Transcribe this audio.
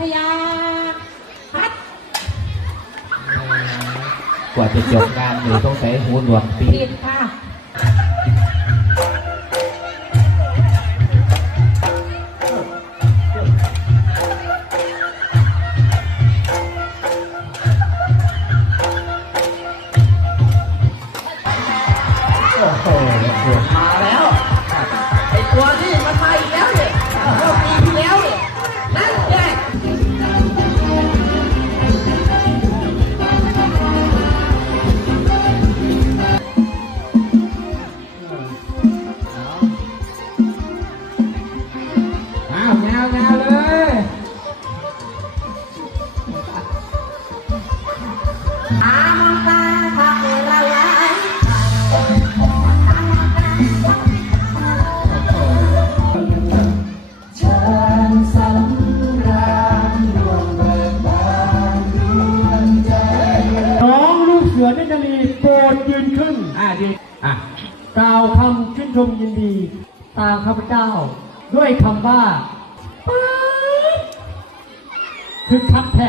พยาฮัดกว่าจะจบงานหนูต้องใส่หูหนวกปี ผิดค่ะโอ้โหมาแล้วไอตัวนี้มันมาอีกแล้วเนี่ยเมื่อปีที่แล้วเนี่ยนั่นแหละอ้าวงาวเลยตามองตาพักละลายน้องลูกเสือเนตรลีโปรดยืนขึ้นดีกล่าวคำชื่นชมยินดีตามข้าพเจ้า ด้วยคำว่าคือคักแท้